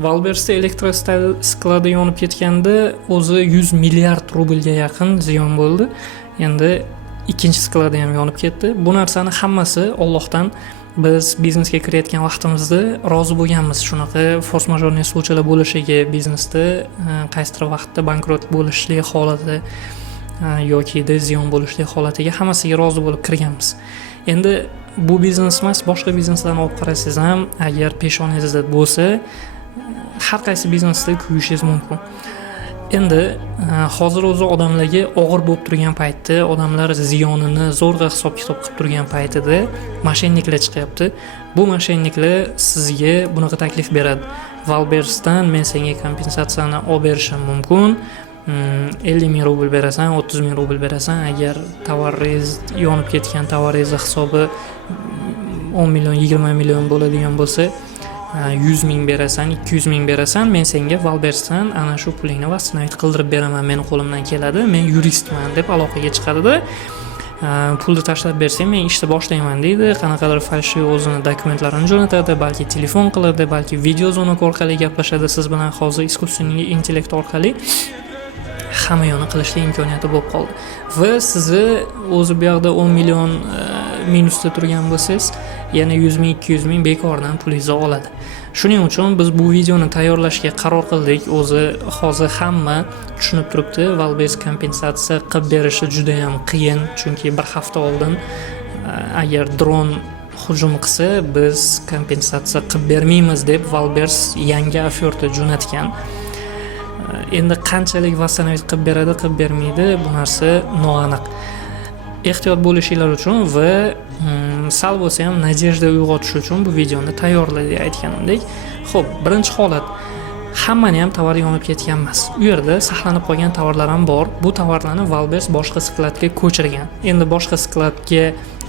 Valbersda elektroskladi yonib ketganda o'zi 100 milliard rublga yaqin ziyon bo'ldi. Endi ikkinchi skladi ham yonib ketdi. Bu narsani hammasi Allohdan biz biznesga kirayotgan vaqtimizda rozi bo'lganmiz. Shunaqa force majeurniy случайлар bo'lishiga, biznesda qaysidir vaqtda bankrot bo'lishlik holati yoki ziyon bo'lishlik holatiga hammasiga rozi bo'lib kirganmiz. Endi bu biznes emas, boshqa bizneslarni olib qarasangiz ham, agar peshonangizda bo'lsa, har qaysi biznesda kuyishingiz mumkin. Endi hozir o'zi odamlarga og'ir bo'lib turgan paytda, odamlar ziyonini zo'rg'a hisob-kitob qilib turgan paytida moshenniklar chiqyapti. Bu moshenniklar sizga bunaqa taklif beradi. Valbersdan men senga kompensatsiyani olib berishim mumkin. 50 ming rubl berasan, 30 ming rubl berasan, agar tovaringiz yonib ketgan tovaringiz hisobi 10 million, 20 million bo'ladigan bo'lsa, 100 ming berasan, 200 ming berasan, men senga Valbersdan ana shu pulingni vasiyat qildirib beraman, meni qo'limdan keladi, men yuristman deb aloqaga chiqadida, pulni tashlab bersang men ishni boshlayman deydi. Qanaqadir falshiy o'zini dokumentlarini jo'natadi, balki telefon qiladi, balki video звонок orqali gaplashadi siz bilan. Hozir искусственный intellekt orqali hamma yo'ni qilishga imkoniyati bo'lib qoldi. Va sizni o'zi bu yoqda 10 million minusda turgan bo'lsangiz, yana 100 ming, 200 ming bekordan pulingizni oladi. Shuning uchun biz bu videoni tayyorlashga qaror qildik. O'zi hozir hamma tushunib turibdi, Valbers kompensatsiya qilib berishi juda ham qiyin, chunki bir hafta oldin agar dron hujum qilsa, biz kompensatsiya qilib bermaymiz deb Valbers yangi oferta jo'natgan. Endi qanchalik vasiyat qilib beradi, qilib bermaydi, bu narsa noaniq. Ehtiyot bo'lishinglar uchun va sal bo'lsa ham nadejda uyg'otish uchun bu videoni tayyorladik aytganimdek. Xo'p, birinchi holat, hammani ham tovar yonib ketgan emas. U yerda saqlanib qolgan tovarlar ham bor. Bu tovarlarni Valbers boshqa skladga ko'chirgan. Endi boshqa skladga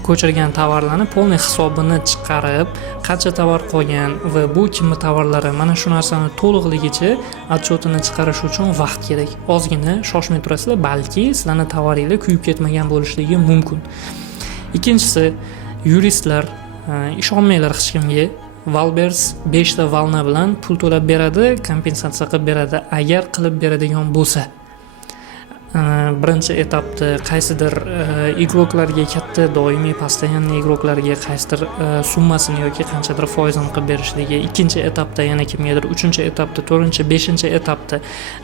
ko'chirgan tovarlarni polniy hisobini chiqarib, qancha tovar qolgan va bu kimni tovarlari, mana shu narsani to'liqligicha отчетini chiqarish uchun vaqt kerak. Ozgina shoshmay turasizlar, balki sizlarning tovaringlar kuyib ketmagan bo'lishligi mumkin. Ikkinchisi, yuristlar, ishonmanglar hech kimga. Valbers 5 ta valna bilan pul to'lab beradi, kompensatsiya qilib beradi, agar qilib beradigan bo'lsa. Birinchi etapda qaysidir igroklarga, katta doimiy постоянный igroklarga qaysidir summasini yoki qanchadir foizini qilib berishligi, ikkinchi etapda yana kimgadir, uchinchi etapda, to'rtinchi, beshinchi etapda.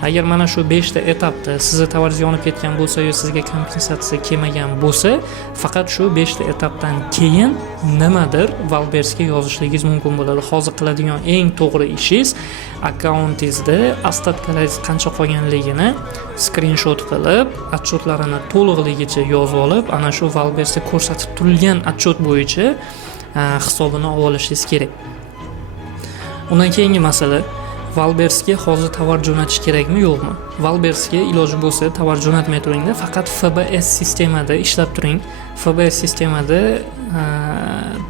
Agar mana shu 5 ta etapda sizni tovaringiz yonib ketgan bo'lsa yo sizga kompensatsiya kelmagan bo'lsa, faqat shu 5 ta etapdan keyin nimadir Valbersga yozishligingiz mumkin bo'ladi. Hozir qiladigan eng to'g'ri ishingiz akkauntingizda ostatkalaringiz qancha qolganligini screenshot qilib, отчетlarini to'liqligicha yozib olib, ana shu Valbersda ko'rsatib turilgan отчет bo'yicha hisobini olib olishingiz kerak. Undan keyingi masala, Valbersga hozir tovar jo'natish kerakmi, yo'qmi? Valbersga iloji bo'lsa tovar jo'natmay turingda, faqat FBS sistemada ishlab turing. FBS sistemada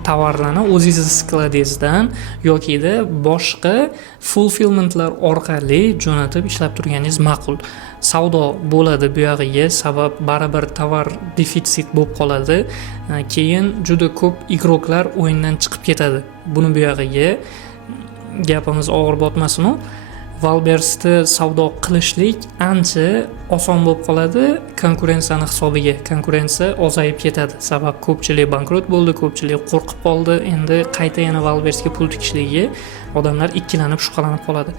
tovarlarni o'zingiz skladingizdan yokida boshqa fulfillmentlar orqali jo'natib ishlab turganingiz ma'qul. Savdo bo'ladi bu yog'iga, sabab baribir tovar defitsit bo'lib qoladi. Keyin juda ko'p igroklar o'yindan chiqib ketadi. Buni bu yog'iga gapimiz og'ir botmasin-u. Valbersda savdo qilishlik ancha oson bo'lib qoladi konkurensiyani hisobiga. Konkurensiya ozayib ketadi. Sabab ko'pchilik bankrot bo'ldi, ko'pchilik qo'rqib qoldi. Endi qayta yana Valbersga pul tikishligiga odamlar ikkilanib, shubhalanib qoladi.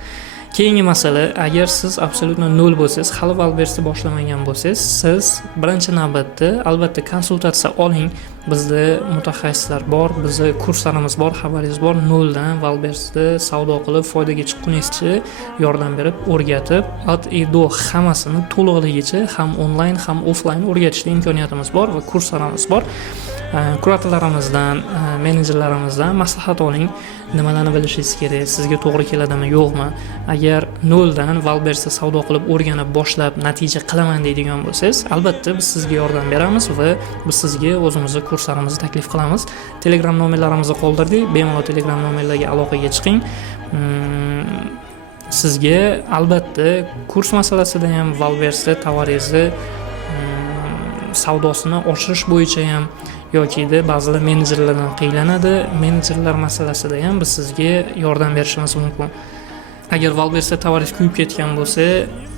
Keyingi masala, agar siz absolutno nol bo'lsangiz, hali Valbersni boshlamagan bo'lsangiz, siz birinchi navbatda albatta konsultatsiya oling. Bizda mutaxassislar bor, bizda kurslarimiz bor, xabaringiz bor. Noldan Valbersda savdo qilib foydaga chiqquningizcha yordam berib, o'rgatib, at edo hammasini to'liqligicha ham onlayn, ham offlayn o'rgatishga imkoniyatimiz bor va kurslarimiz bor. Kuratorlarimizdan, menejerlarimizdan maslahat oling. Nimalarni bilishingiz kerak, sizga to'g'ri keladimi, yo'qmi? Agar noldan Valbersda savdo qilib o'rganib boshlab natija qilaman deydigan bo'lsangiz, albatta biz sizga yordam beramiz va biz sizga o'zimizning kurslarimizni taklif qilamiz. Telegram nomerlarimizni qoldirdik. Bemalol Telegram nomerlarga aloqaga chiqing. Sizga albatta kurs masalasida ham Valbersda tovaringizni savdosini oshirish bo'yicha ham yoki ba'zilar menejerlardan qiylanadi. Menejerlar masalasida ham biz sizga yordam berishimiz mumkin. Agar Valbersda tovarif kuyib ketgan bo'lsa,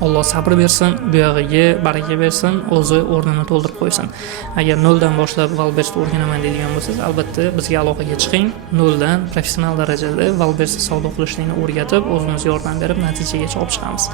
Alloh sabr bersin, buyog'iga baraka bersin, o'zi o'rnini to'ldirib qo'ysin. Agar noldan boshlab Valbersda o'rganaman deydigan bo'lsangiz, albatta bizga aloqaga chiqing. Noldan professional darajada Valbersda savdo qilishni o'rgatib, o'zimiz yordam berib, natijagacha olib chiqamiz.